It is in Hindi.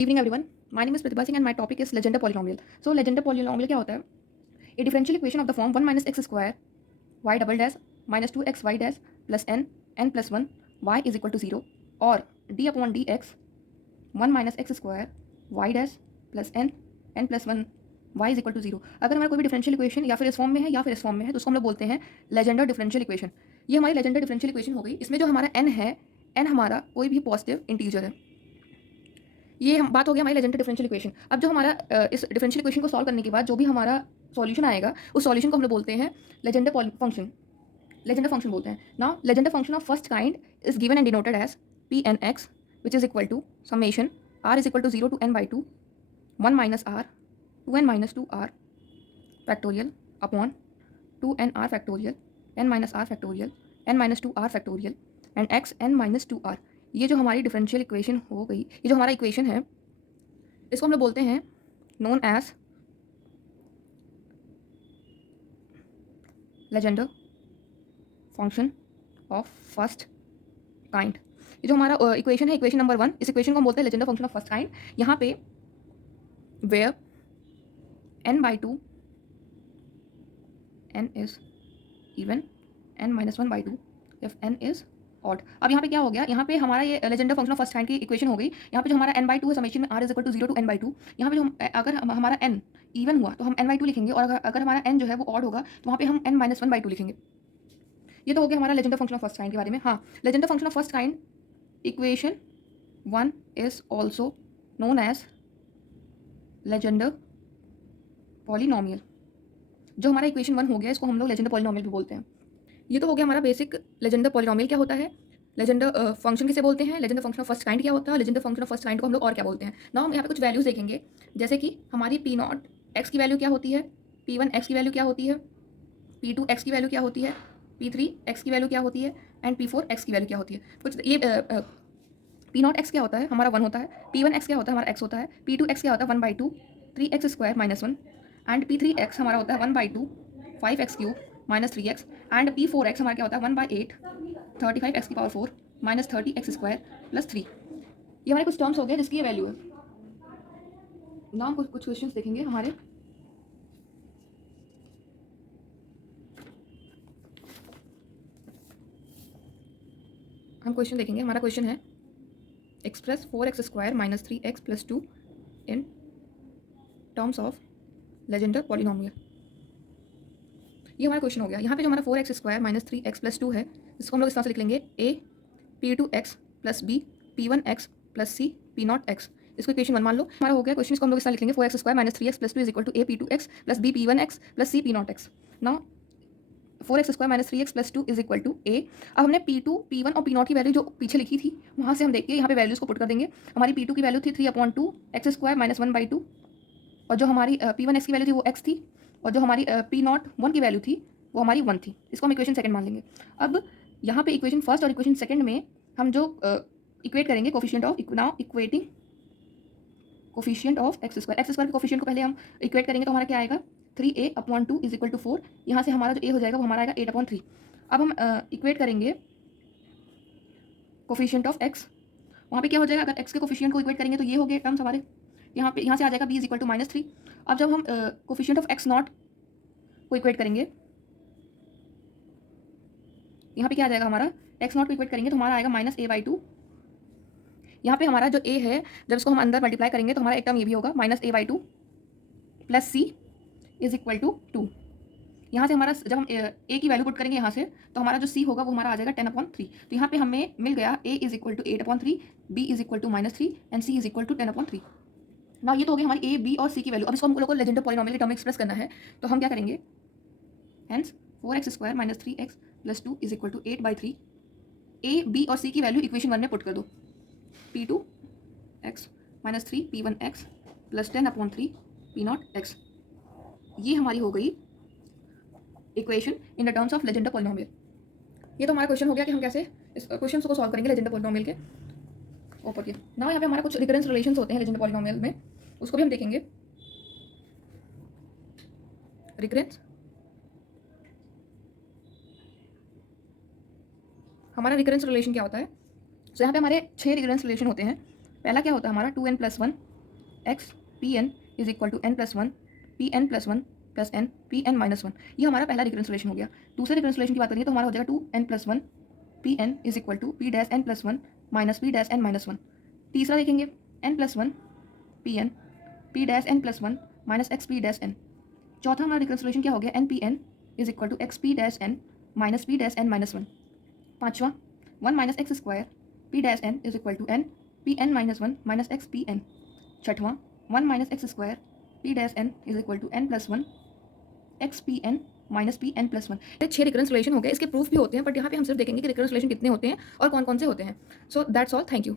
Evening everyone, my name is Pratibha Singh and my topic is Legendre polynomial. So Legendre polynomial क्या होता है? A differential equation of the form 1 minus x square Y double dash minus 2x Y dash plus N plus 1 Y is equal to 0 और D upon D X 1 minus x square Y dash plus N plus 1 Y is equal to 0। अगर हमारा कोई भी डिफरेंशियल इक्वेशन या फिर इस फॉर्म में है या फिर इस फॉर्म में है तो उसको हम लोग बोलते हैं लेजेंडर डिफरेंशियल इक्वेशन। ये हमारी लेजेंडर डिफरेंशियल इक्वेशन हो गई। इसमें जो हमारा एन है, एन हमारा कोई भी पॉजिटिव इंटीजर है। ये हम बात हो गया हमारी लेजेंडर डिफरेंशियल इक्वेशन। अब जो हमारा इस डिफरेंशियल इक्वेशन को सॉल्व करने के बाद जो भी हमारा सॉल्यूशन आएगा उस सॉल्यूशन को हम लोग बोलते हैं लेजेंडर फंक्शन। लेजेंडर फंक्शन बोलते हैं। Now Legendre function of first kind is given and denoted as P N X which is equal to summation R is equal to 0 to N by 2 1 minus R 2n minus 2r factorial upon 2nr factorial n minus R factorial n minus 2r factorial and X n minus 2r। ये जो हमारी डिफरेंशियल इक्वेशन हो गई, ये जो हमारा इक्वेशन है इसको हम लोग बोलते हैं known as Legendre function of first kind. ये जो हमारा इक्वेशन है, इक्वेशन नंबर 1, इस इक्वेशन को हम बोलते हैं Legendre function of first kind. यहाँ पे where n by 2 n is even n minus 1 by 2 if n is odd. अब यहाँ पे क्या हो गया, यहाँ पे हमारा ये Legender function of first kind की इक्वेशन हो गई। यहाँ पे जो हमारा n बाई 2 है, समेशन में r is equal to 0 to n by 2। यहाँ पे जो अगर हमारा n इवन हुआ तो हम n बाई 2 लिखेंगे और अगर हमारा n जो है वो ऑड होगा तो वहाँ पे हम n माइनस 1 बाई 2 लिखेंगे। ये तो हो गया हमारा Legendre function of first kind के बारे में। हाँ, Legendre function of first kind equation 1 is also known as Legendre polynomial. जो हमारा इक्वेशन 1 हो गया इसको हम लोग लेजेंडर पॉलिनोमियल भी बोलते हैं। ये तो हो गया हमारा बेसिक लेजेंडर पॉलिनोमियल क्या होता है, लेजेंडर फंक्शन किसे बोलते हैं, Legendre function of first kind क्या होता है, Legender function of first kind को हम लोग और क्या बोलते हैं। ना हम यहाँ पे कुछ वैल्यूज देखेंगे, जैसे कि हमारी पी नॉट एक्स की वैल्यू क्या होती है, पी वन एक्स की वैल्यू क्या होती है, पी टू एक्स की वैल्यू क्या होती है, पी थ्री एक्स की वैल्यू क्या होती है एंड पी फोर एक्स की वैल्यू क्या होती है। कुछ ये पी नॉट एक्स क्या होता है, हमारा 1 होता है। पी वन एक्स क्या होता है, हमारा एक्स होता है। पी टू एक्स क्या होता है, 1 by 2 3x square minus 1 and P three x हमारा होता है 1 by 2 5x cube minus 3x and P four x हमारा क्या होता है 1 बाई 8 35x की power 4 minus 30x square plus 3। ये हमारे कुछ टर्म्स हो गए जिसकी ये वैल्यू है। ना हम कुछ क्वेश्चंस देखेंगे हमारे। हम क्वेश्चन देखेंगे। हमारा क्वेश्चन है express 4x square minus 3x plus 2 in terms of Legender polynomial. ये हमारा क्वेश्चन हो गया। यहाँ पे जो हमारा 4x square minus 3x plus 2 है इसको हम लोग इस तरह से लिख लेंगे a P two X plus B P one X plus C P naught X. इसको इक्वेशन 1 मान लो। हमारा हो गया क्वेश्चन, इसको हम लोग इस तरह लिख लेंगे 4x square minus 3x plus 2 is equal to a P two X plus B P one X plus C P naught X. Now 4x square minus 3x plus 2 is equal to a। अब हमने P2 P1 और P0 की वैल्यू जो पीछे लिखी थी वहाँ से हम देखिए यहाँ पे वैल्यूज को पुट कर देंगे। हमारी P2 की वैल्यू थी 3/2 एक्स स्क्वायर माइनस 1 बाई 2 और जो हमारी P1 एक्स की वैल्यू थी वो x थी और जो हमारी P0 1 की वैल्यू थी वो हमारी 1 थी। इसको हम इक्वेशन सेकंड मान लेंगे। अब यहाँ पे इक्वेशन फर्स्ट और इक्वेशन सेकंड में हम जो इक्वेट करेंगे coefficient of, now equating coefficient of x square के कोफिशिएंट को पहले हम इक्वेट करेंगे तो हमारा क्या आएगा 3a/2 इज इक्वल टू 4। यहाँ से हमारा जो a हो जाएगा वो हमारा आएगा 8/3। अब हम इक्वेट करेंगे कोफिशिएंट ऑफ x। वहाँ पे क्या हो जाएगा, अगर x के कोफिशिएंट को इक्वेट करेंगे तो ये हो गए टर्म्स हमारे। यहाँ से आ जाएगा b इज इक्वल टू -3। अब जब हम कोफिशिएंट ऑफ x नॉट को इक्वेट करेंगे, यहाँ पे क्या आ जाएगा हमारा x नॉट को इक्वेट करेंगे तो हमारा आएगा -a/2। यहाँ पे हमारा जो a है जब इसको हम अंदर मल्टीप्लाई करेंगे तो हमारा एक टर्म ये भी होगा -a/2 plus c is equal to 2। यहाँ से हमारा जब हम a की वैल्यू पुट करेंगे यहाँ से तो हमारा जो c होगा वो हमारा आ जाएगा 10/3। तो यहाँ पे हमें मिल गया a is equal to 8/3, b is equal to -3 and c is equal to 10/3। ना ये तो हो गई हमारी a b और c की वैल्यू। अब इसको हम लोग को लेजेंडर पॉलिनोमियल के टर्म में एक्सप्रेस करना है तो हम क्या करेंगे, hence 4x square minus 3x plus 2 is equal to 8/3। a b और c की वैल्यू इक्वेशन 1 में पुट कर दो। p2x minus 3 p1x plus 10/3 p0x। ये हमारी हो गई equation in the terms of Legender polynomial. ये तो हमारा क्वेश्चन हो गया कि हम कैसे इस क्वेश्चन को सॉल्व करेंगे लेजेंडर पॉलिनोमियल के ऊपर के। ना यहाँ पे हमारा कुछ रिकरेंस रिलेशंस होते हैं लेजेंडर पॉलिनोमियल में, उसको भी हम देखेंगे। रिकरेंस हमारा रिकरेंस रिलेशन क्या होता है, तो यहाँ पे हमारे 6 रिकरेंस रिलेशन होते हैं। पहला क्या होता है हमारा 2n+1 x p n is equal to n plus one p n plus one plus n p n minus one. ये हमारा पहला रिकन्सिलेशन हो गया। दूसरे रिकन्सिलेशन की बात करेंगे तो हमारा हो जाएगा two n plus one p n is equal to p dash n plus one minus p dash n minus one. तीसरा देखेंगे n plus one p dash n plus one minus x p dash n. चौथा हमारा रिकन्सिलेशन क्या हो गया, n p n is equal to x p dash n minus p dash n minus one. पाँचवा one minus x square p dash n is equal to n p n minus one minus x p n. छठवां one minus x square p dash n is equal to n plus one x p n minus p n plus one. ये 6 रिकरेंस रिलेशन हो गए। इसके प्रूफ भी होते हैं, बट यहाँ पे हम सिर्फ देखेंगे कि रिकरेंस रिलेशन कितने होते हैं और कौन कौन से होते हैं। So that's all, thank you.